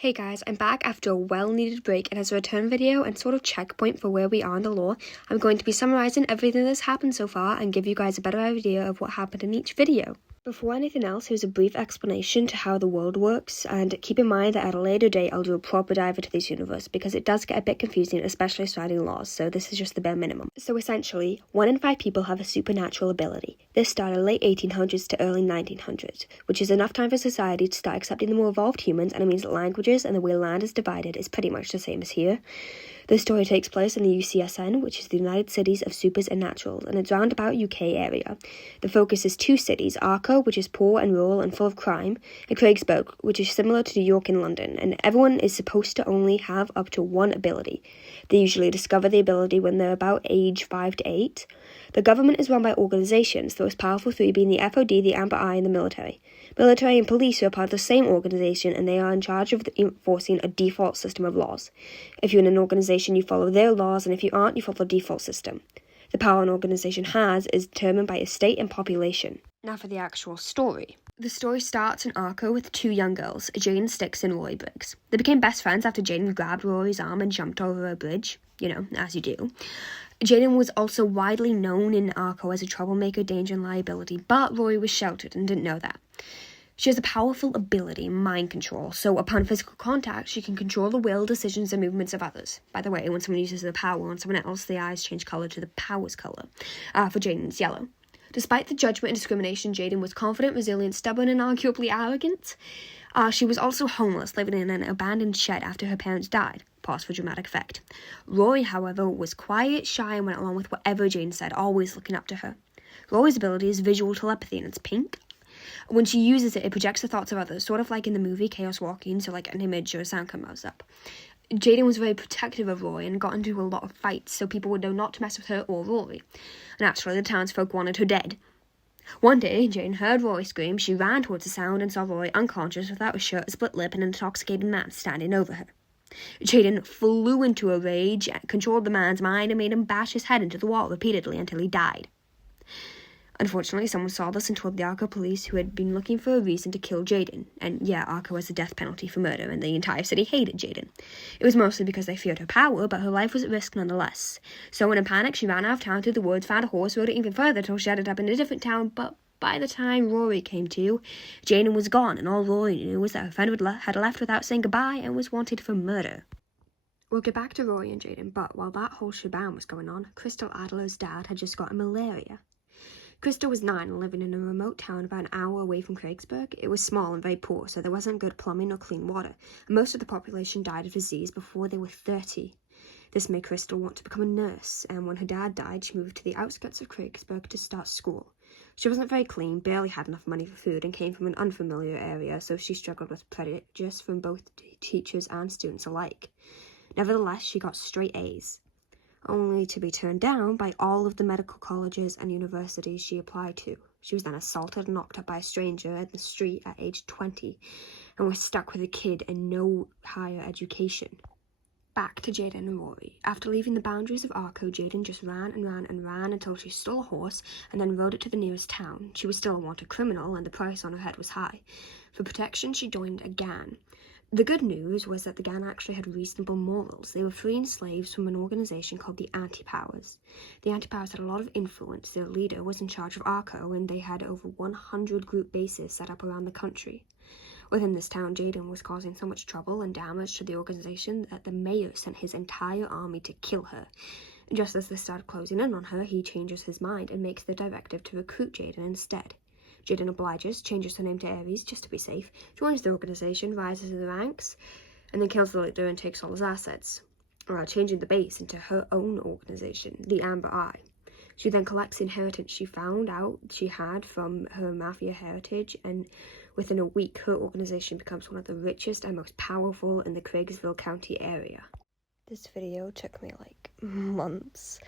Hey guys, I'm back after a well-needed break, and as a return video and sort of checkpoint for where we are in the lore, I'm going to be summarising everything that's happened so far and give you guys a better idea of what happened in each video. Before anything else, here's a brief explanation to how the world works, and keep in mind that at a later date I'll do a proper dive into this universe because it does get a bit confusing, especially surrounding laws, so this is just the bare minimum. So essentially, 1 in 5 people have a supernatural ability. This started late 1800s to early 1900s, which is enough time for society to start accepting the more evolved humans, and it means that languages and the way land is divided is pretty much the same as here. The story takes place in the UCSN, which is the United Cities of Supers and Naturals, and it's round about UK area. The focus is 2 cities, Arco, which is poor and rural and full of crime, and Craigsburg, which is similar to New York and London, and everyone is supposed to only have up to 1 ability. They usually discover the ability when they're about age 5 to 8. The government is run by organizations, the most powerful 3 being the FOD, the Amber Eye, and the military. Military and police are a part of the same organization, and they are in charge of enforcing a default system of laws. If you're in an organization, you follow their laws, and if you aren't, you follow the default system. The power an organization has is determined by its state and population. Now for the actual story. The story starts in Arco with 2 young girls, Jaden Styx and Rory Briggs. They became best friends after Jaden grabbed Rory's arm and jumped over a bridge. You know, as you do. Jaden was also widely known in Arco as a troublemaker, danger, and liability, but Rory was sheltered and didn't know that. She has a powerful ability, mind control, so upon physical contact, she can control the will, decisions, and movements of others. By the way, when someone uses their power on someone else, the eyes change colour to the power's colour. For Jaden, it's yellow. Despite the judgment and discrimination, Jaden was confident, resilient, stubborn, and arguably arrogant. She was also homeless, living in an abandoned shed after her parents died. Pause for dramatic effect. Rory, however, was quiet, shy, and went along with whatever Jaden said, always looking up to her. Rory's ability is visual telepathy, and it's pink. When she uses it, it projects the thoughts of others, sort of like in the movie Chaos Walking, so like an image or a sound comes up. Jaden was very protective of Rory and got into a lot of fights, so people would know not to mess with her or Rory. Naturally, the townsfolk wanted her dead. One day, Jaden heard Rory scream. She ran towards the sound and saw Rory unconscious without a shirt, a split lip, and an intoxicated man standing over her. Jaden flew into a rage, controlled the man's mind, and made him bash his head into the wall repeatedly until he died. Unfortunately, someone saw this and told the Arco police, who had been looking for a reason to kill Jaden. And yeah, Arco has the death penalty for murder, and the entire city hated Jaden. It was mostly because they feared her power, but her life was at risk nonetheless. So in a panic, she ran out of town through the woods, found a horse, rode it even further till she ended up in a different town, but by the time Rory came to, Jaden was gone, and all Rory knew was that her friend had left without saying goodbye and was wanted for murder. We'll get back to Rory and Jaden, but while that whole shebang was going on, Crystal Adler's dad had just gotten malaria. Crystal was 9 and living in a remote town about an hour away from Craigsburg. It was small and very poor, so there wasn't good plumbing or clean water, and most of the population died of disease before they were 30. This made Crystal want to become a nurse, and when her dad died, she moved to the outskirts of Craigsburg to start school. She wasn't very clean, barely had enough money for food, and came from an unfamiliar area, so she struggled with prejudice from both teachers and students alike. Nevertheless, she got straight A's, only to be turned down by all of the medical colleges and universities she applied to. She was then assaulted and knocked up by a stranger in the street at age 20, and was stuck with a kid and no higher education. Back to Jaden and Rory. After leaving the boundaries of Arco, Jaden just ran and ran and ran until she stole a horse and then rode it to the nearest town. She was still a wanted criminal, and the price on her head was high. For protection, she joined a gang. The good news was that the gang actually had reasonable morals. They were freeing slaves from an organization called the Anti-Powers. The Anti-Powers had a lot of influence. Their leader was in charge of Arco, and they had over 100 group bases set up around the country. Within this town, Jaden was causing so much trouble and damage to the organization that the mayor sent his entire army to kill her. Just as they started closing in on her, he changes his mind and makes the directive to recruit Jaden instead. Jaden obliges, changes her name to Aries just to be safe, joins the organization, rises in the ranks, and then kills the leader and takes all his assets, changing the base into her own organization, the Amber Eye. She then collects the inheritance she found out she had from her mafia heritage, and within a week, her organization becomes one of the richest and most powerful in the Craigsville County area. This video took me like months.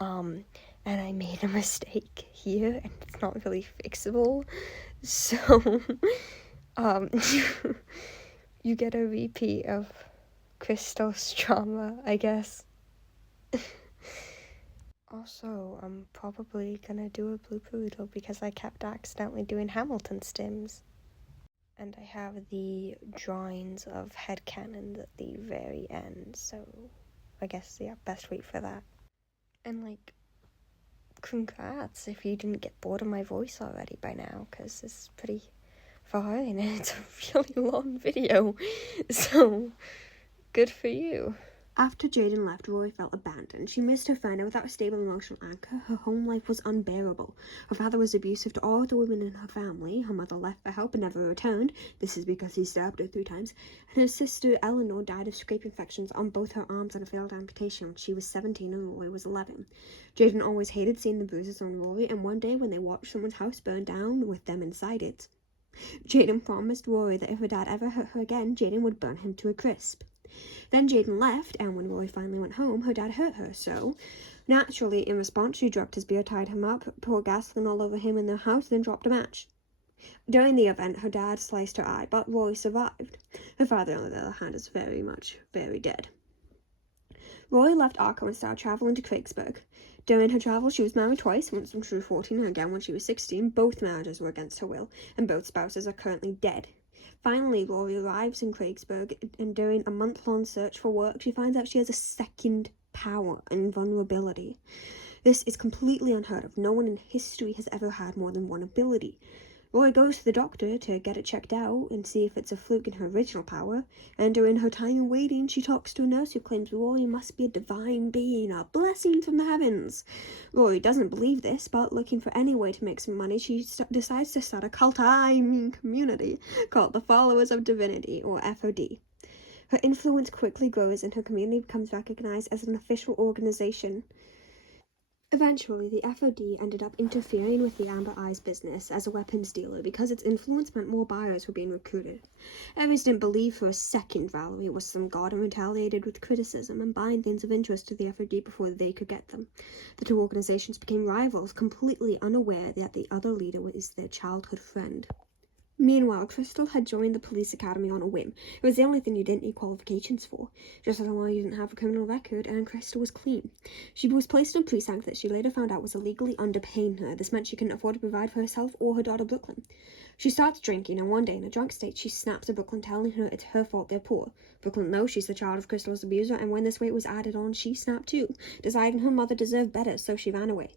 And I made a mistake here, and it's not really fixable, so, you get a repeat of Crystal's trauma, I guess. Also, I'm probably gonna do a blooper reel because I kept accidentally doing Hamilton stims. And I have the drawings of headcanons at the very end, so I guess, yeah, best wait for that. And, like, congrats if you didn't get bored of my voice already by now, because it's pretty far in and it's a really long video, so good for you. After Jaden left, Rory felt abandoned. She missed her friend, and without a stable emotional anchor, her home life was unbearable. Her father was abusive to all the women in her family. Her mother left for help and never returned. This is because he stabbed her 3 times. And her sister, Eleanor, died of scrape infections on both her arms and a failed amputation when she was 17 and Rory was 11. Jaden always hated seeing the bruises on Rory, and one day when they watched someone's house burn down with them inside it, Jaden promised Rory that if her dad ever hurt her again, Jaden would burn him to a crisp. Then Jaden left, and when Rory finally went home, her dad hurt her, so naturally, in response, she drugged his beer, tied him up, poured gasoline all over him in their house, then dropped a match. During the event, her dad sliced her eye, but Rory survived. Her father, on the other hand, is very dead. Rory left Arco and started traveling to Craigsburg. During her travel, she was married twice, once when she was 14 and again when she was 16. Both marriages were against her will, and both spouses are currently dead. Finally, Rory arrives in Craigsburg, and during a month-long search for work, she finds out she has a second power and vulnerability. This is completely unheard of. No one in history has ever had more than one ability. Rory goes to the doctor to get it checked out and see if it's a fluke in her original power, and during her time in waiting, she talks to a nurse who claims Rory must be a divine being, a blessing from the heavens. Rory doesn't believe this, but looking for any way to make some money, she decides to start a community called the Followers of Divinity, or FOD. Her influence quickly grows and her community becomes recognized as an official organization. Eventually, the FOD ended up interfering with the Amber Eyes business as a weapons dealer because its influence meant more buyers were being recruited. Ares didn't believe for a second Valerie was some god and retaliated with criticism and buying things of interest to the FOD before they could get them. The 2 organizations became rivals, completely unaware that the other leader was their childhood friend. Meanwhile, Crystal had joined the police academy on a whim. It was the only thing you didn't need qualifications for. Just as long as you didn't have a criminal record, and Crystal was clean. She was placed on precinct that she later found out was illegally underpaying her. This meant she couldn't afford to provide for herself or her daughter Brooklyn. She starts drinking, and one day in a drunk state, she snaps at Brooklyn, telling her it's her fault they're poor. Brooklyn knows she's the child of Crystal's abuser, and when this weight was added on, she snapped too, deciding her mother deserved better, so she ran away.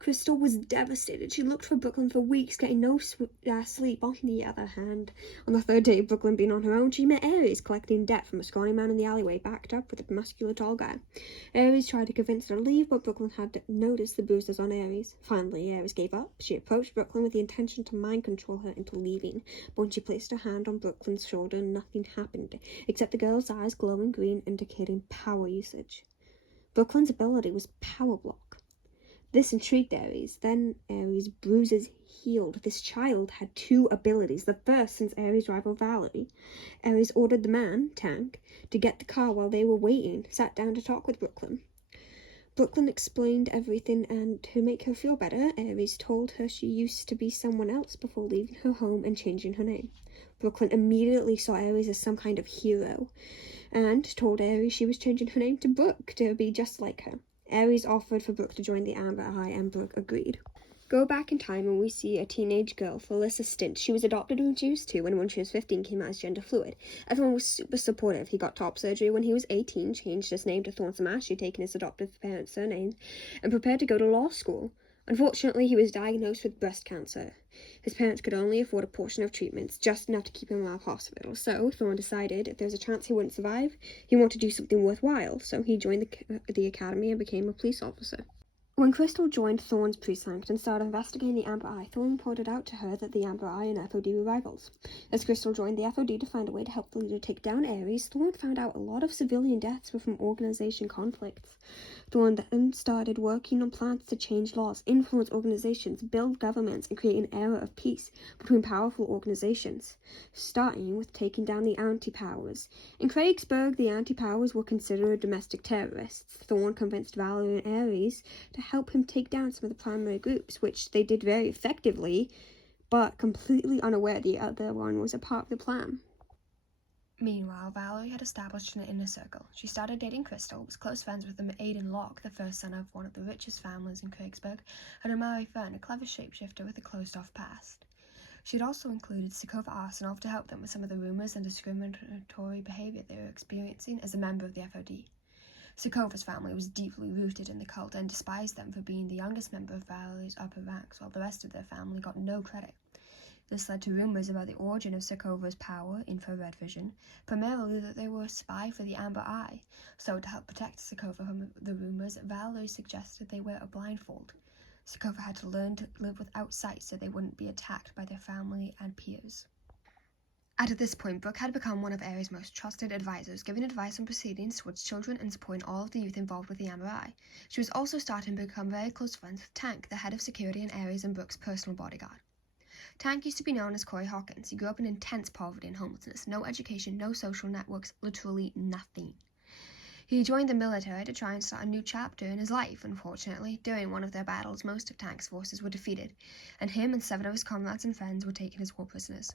Crystal was devastated. She looked for Brooklyn for weeks, getting no sleep. On the other hand, on the 3rd day of Brooklyn being on her own, she met Ares collecting debt from a scrawny man in the alleyway, backed up with a muscular tall guy. Ares tried to convince her to leave, but Brooklyn had noticed the bruises on Ares. Finally, Ares gave up. She approached Brooklyn with the intention to mind control her into leaving, but when she placed her hand on Brooklyn's shoulder, nothing happened, except the girl's eyes glowing green, indicating power usage. Brooklyn's ability was Power Block. This intrigued Ares. Then Ares' bruises healed. This child had 2 abilities, the first since Ares' rival Valerie. Ares ordered the man, Tank, to get the car while they were waiting, sat down to talk with Brooklyn. Brooklyn explained everything, and to make her feel better, Ares told her she used to be someone else before leaving her home and changing her name. Brooklyn immediately saw Ares as some kind of hero, and told Ares she was changing her name to Brooke to be just like her. Ares offered for Brooke to join the Amber Eye, and Brooke agreed. Go back in time and we see a teenage girl, Felissa Stint. She was adopted when she was 2, and when she was 15 came out as gender fluid. Everyone was super supportive. He got top surgery when he was 18, changed his name to Thorn Samash, he'd taken his adoptive parents' surname, and prepared to go to law school. Unfortunately, he was diagnosed with breast cancer. His parents could only afford a portion of treatments, just enough to keep him out of hospital. So Thorn decided if there was a chance he wouldn't survive, he wanted to do something worthwhile. So he joined the academy and became a police officer. When Crystal joined Thorn's precinct and started investigating the Amber Eye, Thorn pointed out to her that the Amber Eye and FOD were rivals. As Crystal joined the FOD to find a way to help the leader take down Ares, Thorn found out a lot of civilian deaths were from organization conflicts. Thorn then started working on plans to change laws, influence organizations, build governments, and create an era of peace between powerful organizations, starting with taking down the anti-powers. In Craigsburg, the anti-powers were considered domestic terrorists. Thorn convinced Valerie and Ares to help him take down some of the primary groups, which they did very effectively, but completely unaware the other one was a part of the plan. Meanwhile, Valerie had established an inner circle. She started dating Crystal, was close friends with Aiden Locke, the first son of one of the richest families in Craigsburg, and her married Fern, a clever shapeshifter with a closed-off past. She'd also included Sakova Arsenov to help them with some of the rumours and discriminatory behaviour they were experiencing as a member of the FOD. Sakova's family was deeply rooted in the cult and despised them for being the youngest member of Valerie's upper ranks, while the rest of their family got no credit. This led to rumours about the origin of Sakova's power, infrared vision, primarily that they were a spy for the Amber Eye. So to help protect Sakova from the rumours, Valerie suggested they wear a blindfold. Sakova had to learn to live without sight so they wouldn't be attacked by their family and peers. At this point, Brooke had become one of Ares' most trusted advisors, giving advice on proceedings towards children and supporting all of the youth involved with the Amber Eye. She was also starting to become very close friends with Tank, the head of security and Ares and Brooke's personal bodyguard. Tank used to be known as Corey Hawkins. He grew up in intense poverty and homelessness, no education, no social networks, literally nothing. He joined the military to try and start a new chapter in his life. Unfortunately, during one of their battles, most of Tank's forces were defeated, and him and 7 of his comrades and friends were taken as war prisoners.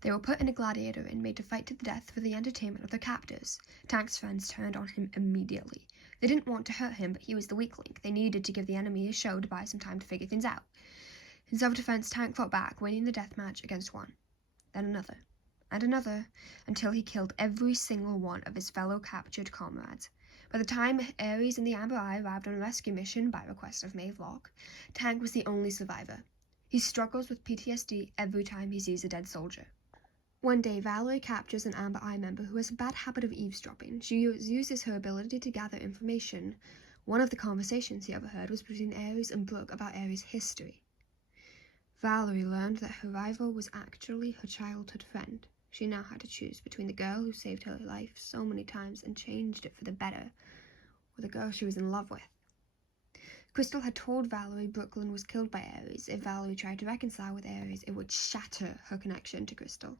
They were put in a gladiator ring made to fight to the death for the entertainment of their captors. Tank's friends turned on him immediately. They didn't want to hurt him, but he was the weak link. They needed to give the enemy a show to buy some time to figure things out. In self-defense, Tank fought back, winning the death match against one, then another, and another, until he killed every single one of his fellow captured comrades. By the time Ares and the Amber Eye arrived on a rescue mission by request of Maeve Locke, Tank was the only survivor. He struggles with PTSD every time he sees a dead soldier. One day, Valerie captures an Amber Eye member who has a bad habit of eavesdropping. She uses her ability to gather information. One of the conversations he overheard was between Ares and Brooke about Ares' history. Valerie learned that her rival was actually her childhood friend. She now had to choose between the girl who saved her life so many times and changed it for the better, or the girl she was in love with. Crystal had told Valerie Brooklyn was killed by Ares. If Valerie tried to reconcile with Ares, it would shatter her connection to Crystal.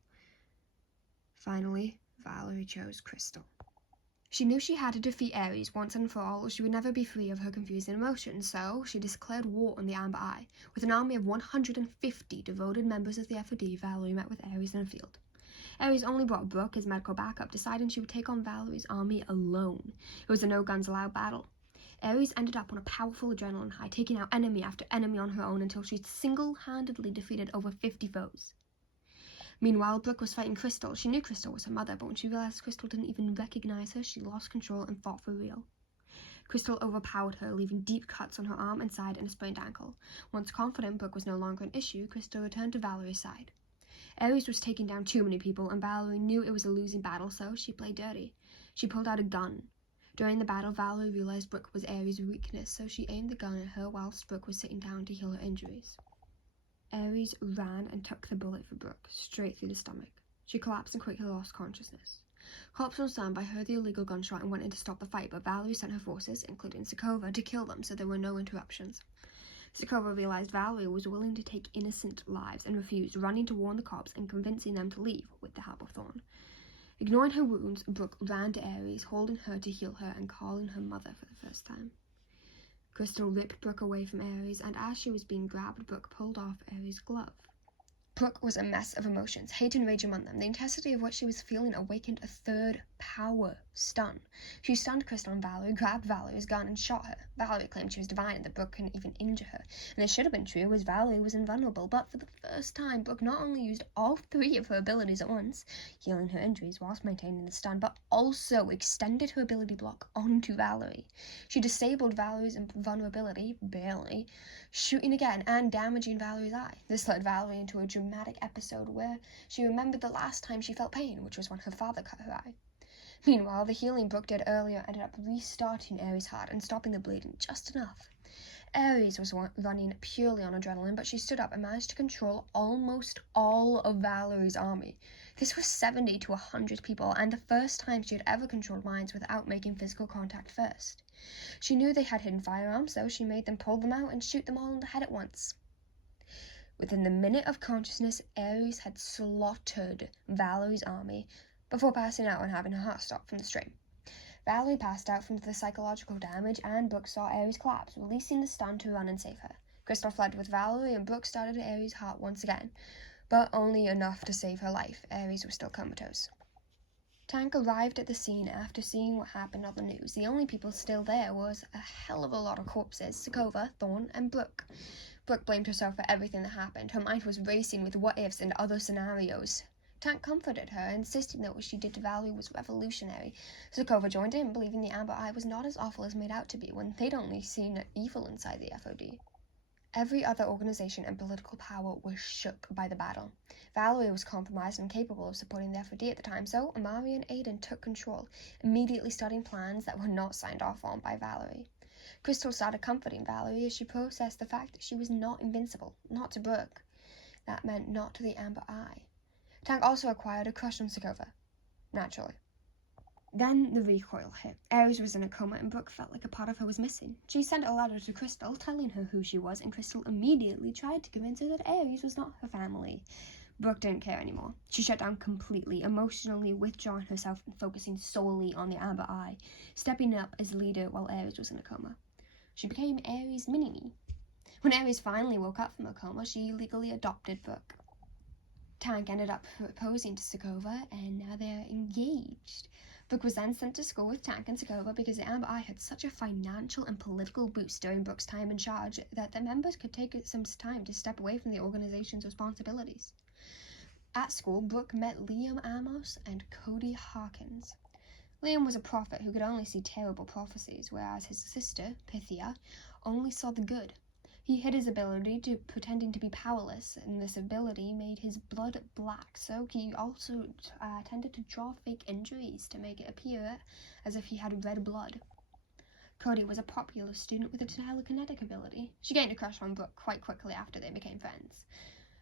Finally, Valerie chose Crystal. She knew she had to defeat Ares once and for all, or she would never be free of her confusing emotions, so she declared war on the Amber Eye. With an army of 150 devoted members of the FOD, Valerie met with Ares in a field. Ares only brought Brooke as medical backup, deciding she would take on Valerie's army alone. It was a no-guns-allowed battle. Ares ended up on a powerful adrenaline high, taking out enemy after enemy on her own until she single-handedly defeated over 50 foes. Meanwhile, Brooke was fighting Crystal. She knew Crystal was her mother, but when she realized Crystal didn't even recognize her, she lost control and fought for real. Crystal overpowered her, leaving deep cuts on her arm and side and a sprained ankle. Once confident Brooke was no longer an issue, Crystal returned to Valerie's side. Ares was taking down too many people, and Valerie knew it was a losing battle, so she played dirty. She pulled out a gun. During the battle, Valerie realized Brooke was Ares' weakness, so she aimed the gun at her whilst Brooke was sitting down to heal her injuries. Ares ran and took the bullet for Brooke, straight through the stomach. She collapsed and quickly lost consciousness. Cops on standby heard the illegal gunshot and went in to stop the fight, but Valerie sent her forces, including Sakova, to kill them, so there were no interruptions. Sakova realized Valerie was willing to take innocent lives and refused, running to warn the cops and convincing them to leave with the help of Thorn. Ignoring her wounds, Brooke ran to Ares, holding her to heal her and calling her mother for the first time. Crystal ripped Brooke away from Ares, and as she was being grabbed, Brooke pulled off Ares' glove. Brooke was a mess of emotions, hate and rage among them. The intensity of what she was feeling awakened a third power stun. She stunned Crystal and Valerie, grabbed Valerie's gun, and shot her. Valerie claimed she was divine and that Brooke couldn't even injure her. And this should have been true, as Valerie was invulnerable, but for the first time, Brooke not only used all 3 of her abilities at once, healing her injuries whilst maintaining the stun, but also extended her ability block onto Valerie. She disabled Valerie's invulnerability, barely, shooting again and damaging Valerie's eye. This led Valerie into a dramatic episode where she remembered the last time she felt pain, which was when her father cut her eye. Meanwhile, the healing Brooke did earlier ended up restarting Ares' heart and stopping the bleeding just enough. Ares was running purely on adrenaline, but she stood up and managed to control almost all of Valerie's army. This was 70 to 100 people, and the first time she had ever controlled minds without making physical contact first. She knew they had hidden firearms, so she made them pull them out and shoot them all in the head at once. Within the minute of consciousness, Ares had slaughtered Valerie's army before passing out and having her heart stop from the strain. Valerie passed out from the psychological damage, and Brooke saw Ares collapse, releasing the stun to run and save her. Crystal fled with Valerie, and Brooke started Ares' heart once again, but only enough to save her life. Ares was still comatose. Tank arrived at the scene after seeing what happened on the news. The only people still there was a hell of a lot of corpses: Sakova, Thorn, and Brooke. Brooke blamed herself for everything that happened. Her mind was racing with what-ifs and other scenarios. Tank comforted her, insisting that what she did to Valerie was revolutionary. Sokovia joined in, believing the Amber Eye was not as awful as made out to be when they'd only seen evil inside the FOD. Every other organization and political power was shook by the battle. Valerie was compromised and capable of supporting the FOD at the time, so Amari and Aiden took control, immediately starting plans that were not signed off on by Valerie. Crystal started comforting Valerie as she processed the fact that she was not invincible, not to Brooke. That meant not to the Amber Eye. Tank also acquired a crush on Sokovia, naturally. Then the recoil hit. Ares was in a coma and Brooke felt like a part of her was missing. She sent a letter to Crystal telling her who she was, and Crystal immediately tried to convince her that Ares was not her family. Brooke didn't care anymore. She shut down completely, emotionally withdrawing herself and focusing solely on the Amber Eye, stepping up as leader while Ares was in a coma. She became Ares' mini-me. When Ares finally woke up from her coma, she legally adopted Brooke. Tank ended up proposing to Sokovia, and now they're engaged. Brooke was then sent to school with Tank and Sokovia because the Amber Eye had such a financial and political boost during Brooke's time in charge that the members could take some time to step away from the organization's responsibilities. At school, Brooke met Liam Amos and Cody Harkins. Liam was a prophet who could only see terrible prophecies, whereas his sister, Pythia, only saw the good. He hid his ability to pretending to be powerless, and this ability made his blood black, so he also tended to draw fake injuries to make it appear as if he had red blood. Cody was a popular student with a telekinetic ability. She gained a crush on Brooke quite quickly after they became friends.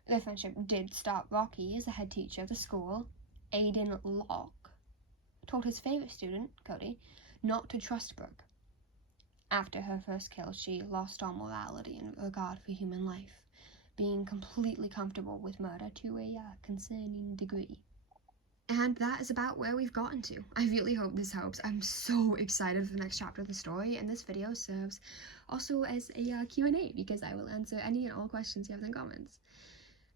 Their friendship did start rocky as the head teacher of the school, Aiden Locke, told his favorite student, Cody, not to trust Brooke. After her first kill, she lost all morality and regard for human life, being completely comfortable with murder to a concerning degree. And that is about where we've gotten to. I really hope this helps. I'm so excited for the next chapter of the story, and this video serves also as a Q&A because I will answer any and all questions you have in the comments.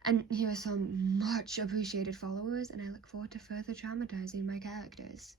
And here are some much appreciated followers, and I look forward to further traumatizing my characters.